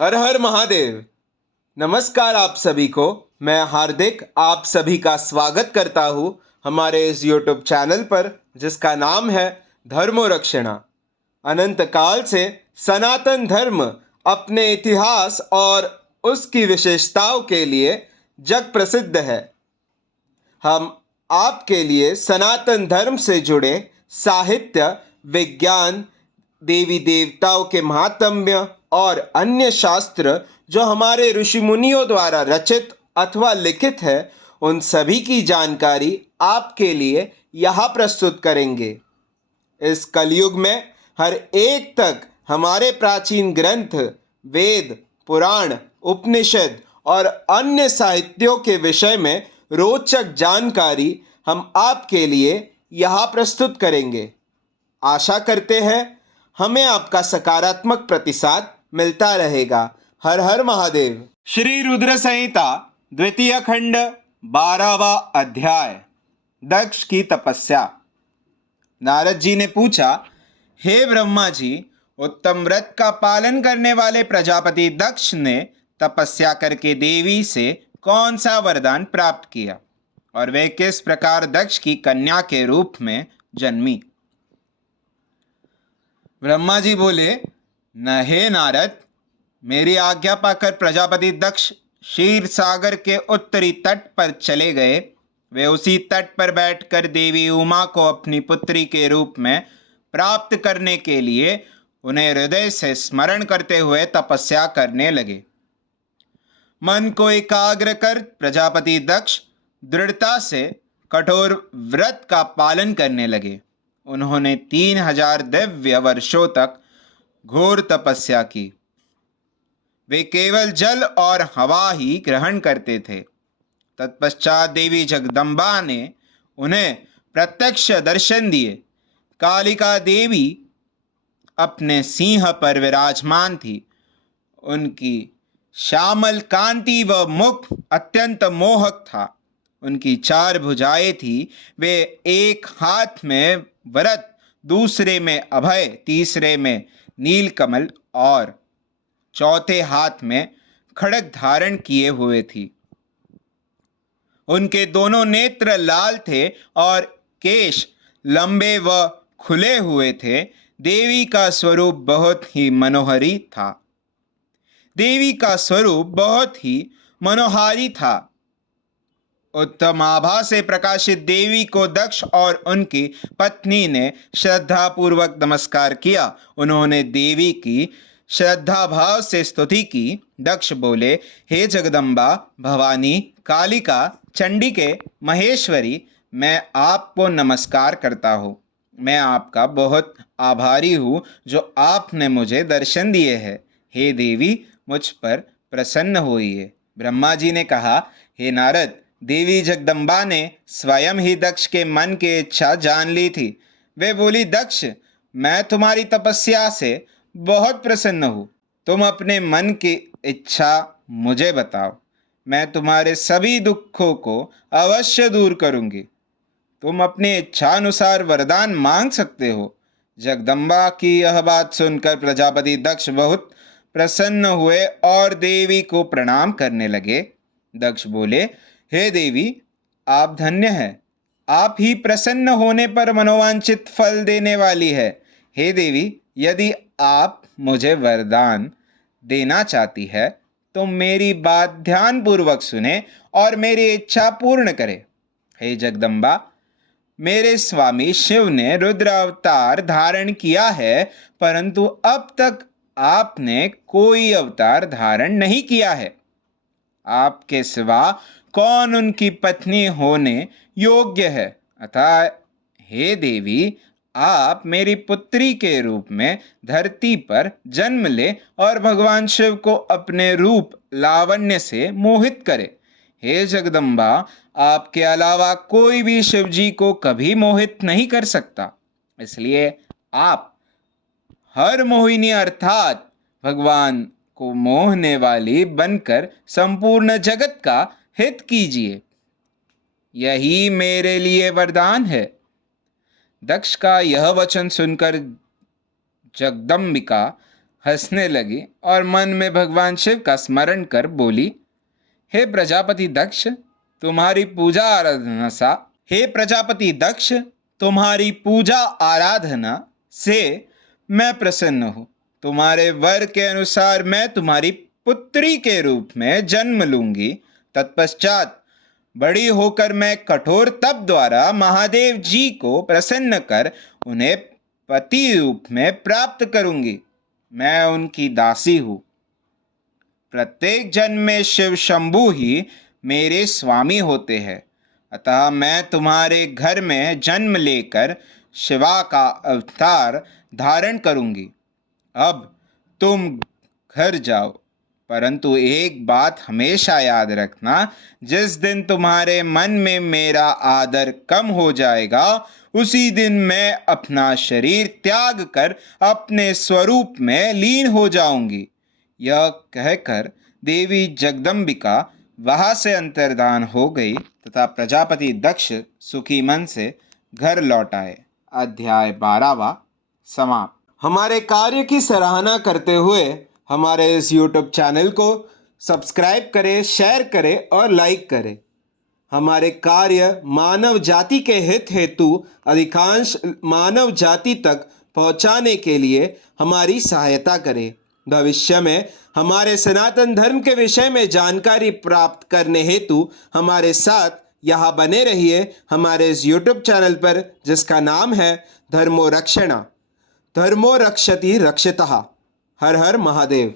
हर हर महादेव। नमस्कार आप सभी को। मैं हार्दिक आप सभी का स्वागत करता हूँ हमारे इस YouTube चैनल पर जिसका नाम है धर्मोरक्षणा। अनंत काल से सनातन धर्म अपने इतिहास और उसकी विशेषताओं के लिए जग प्रसिद्ध है। हम आपके लिए सनातन धर्म से जुड़े साहित्य, विज्ञान, देवी देवताओं के महात्म्य और अन्य शास्त्र जो हमारे ऋषि मुनियों द्वारा रचित अथवा लिखित है, उन सभी की जानकारी आपके लिए यहाँ प्रस्तुत करेंगे। इस कलयुग में हर एक तक हमारे प्राचीन ग्रंथ, वेद, पुराण, उपनिषद और अन्य साहित्यों के विषय में रोचक जानकारी हम आपके लिए यहाँ प्रस्तुत करेंगे। आशा करते हैं हमें आपका सकारात्मक प्रतिसाद मिलता रहेगा। हर हर महादेव। श्री रुद्र संहिता द्वितीय खंड 12वां अध्याय, दक्ष की तपस्या। नारद जी ने पूछा, हे ब्रह्मा जी, उत्तम व्रत का पालन करने वाले प्रजापति दक्ष ने तपस्या करके देवी से कौन सा वरदान प्राप्त किया और वे किस प्रकार दक्ष की कन्या के रूप में जन्मी। ब्रह्मा जी बोले, न हे नारद, मेरी आज्ञा पाकर प्रजापति दक्ष क्षीर सागर के उत्तरी तट पर चले गए। वे उसी तट पर बैठकर देवी उमा को अपनी पुत्री के रूप में प्राप्त करने के लिए उन्हें हृदय से स्मरण करते हुए तपस्या करने लगे। मन को एकाग्र कर प्रजापति दक्ष दृढ़ता से कठोर व्रत का पालन करने लगे। उन्होंने 3000 दिव्य वर्षों तक घोर तपस्या की। वे केवल जल और हवा ही ग्रहण करते थे। तत्पश्चात देवी जगदम्बा ने उन्हें प्रत्यक्ष दर्शन दिए। कालिका देवी अपने सिंह पर विराजमान थी। उनकी श्यामल कांति व मुख अत्यंत मोहक था। उनकी 4 भुजाएं थी। वे एक हाथ में वरद, दूसरे में अभय, तीसरे में नीलकमल और चौथे हाथ में खड्ग धारण किए हुए थी। उनके दोनों नेत्र लाल थे और केश लंबे व खुले हुए थे। देवी का स्वरूप बहुत ही मनोहारी था। देवी का स्वरूप बहुत ही मनोहारी था। उत्तम आभा से प्रकाशित देवी को दक्ष और उनकी पत्नी ने श्रद्धा पूर्वक नमस्कार किया। उन्होंने देवी की श्रद्धा भाव से स्तुति की। दक्ष बोले, हे जगदम्बा, भवानी, कालिका, चंडिके, महेश्वरी, मैं आपको नमस्कार करता हूँ। मैं आपका बहुत आभारी हूँ जो आपने मुझे दर्शन दिए हैं। हे देवी, मुझ पर प्रसन्न होइए। ब्रह्मा जी ने कहा, हे नारद, देवी जगदम्बा ने स्वयं ही दक्ष के मन की इच्छा जान ली थी। वे बोली, दक्ष, मैं तुम्हारी तपस्या से बहुत प्रसन्न हूँ। तुम अपने मन की इच्छा मुझे बताओ, मैं तुम्हारे सभी दुखों को अवश्य दूर करूँगी। तुम अपनी इच्छा अनुसार वरदान मांग सकते हो। जगदम्बा की यह बात सुनकर प्रजापति दक्ष बहुत प्रसन्न हुए और देवी को प्रणाम करने लगे। दक्ष बोले, हे देवी, आप धन्य हैं। आप ही प्रसन्न होने पर मनोवांछित फल देने वाली है। हे देवी, यदि आप मुझे वरदान देना चाहती है तो मेरी बात ध्यान पूर्वक सुने और मेरी इच्छा पूर्ण करे। हे जगदम्बा, मेरे स्वामी शिव ने रुद्र अवतार धारण किया है, परंतु अब तक आपने कोई अवतार धारण नहीं किया है। आपके सिवा कौन उनकी पत्नी होने योग्य है? अतः हे देवी, आप मेरी पुत्री के रूप में धरती पर जन्म ले और भगवान शिव को अपने रूप लावण्य से मोहित करे। हे जगदम्बा, आपके अलावा कोई भी शिव जी को कभी मोहित नहीं कर सकता। इसलिए आप हर मोहिनी अर्थात भगवान को मोहने वाली बनकर संपूर्ण जगत का हित कीजिए। यही मेरे लिए वरदान है। दक्ष का यह वचन सुनकर जगदम्बिका हंसने लगी और मन में भगवान शिव का स्मरण कर बोली, हे प्रजापति दक्ष, तुम्हारी पूजा आराधना सा हे प्रजापति दक्ष, तुम्हारी पूजा आराधना से मैं प्रसन्न हूँ। तुम्हारे वर के अनुसार मैं तुम्हारी पुत्री के रूप में जन्म लूंगी। तत्पश्चात बड़ी होकर मैं कठोर तप द्वारा महादेव जी को प्रसन्न कर उन्हें पति रूप में प्राप्त करूंगी। मैं उनकी दासी हूँ। प्रत्येक जन्म में शिव शंभु ही मेरे स्वामी होते हैं। अतः मैं तुम्हारे घर में जन्म लेकर शिवा का अवतार धारण करूंगी। अब तुम घर जाओ, परंतु एक बात हमेशा याद रखना, जिस दिन तुम्हारे मन में मेरा आदर कम हो जाएगा, उसी दिन मैं अपना शरीर त्याग कर अपने स्वरूप में लीन हो जाऊंगी। यह कहकर देवी जगदम्बिका वहां से अंतर्धान हो गई तथा प्रजापति दक्ष सुखी मन से घर लौट आए। अध्याय 12वां समाप्त। हमारे कार्य की सराहना करते हुए हमारे इस YouTube चैनल को सब्सक्राइब करें, शेयर करें और लाइक करें। हमारे कार्य मानव जाति के हित हेतु अधिकांश मानव जाति तक पहुंचाने के लिए हमारी सहायता करें। भविष्य में हमारे सनातन धर्म के विषय में जानकारी प्राप्त करने हेतु हमारे साथ यहाँ बने रहिए हमारे इस YouTube चैनल पर, जिसका नाम है धर्मो रक्षणा। धर्मो रक्षति रक्षितः। हर हर महादेव।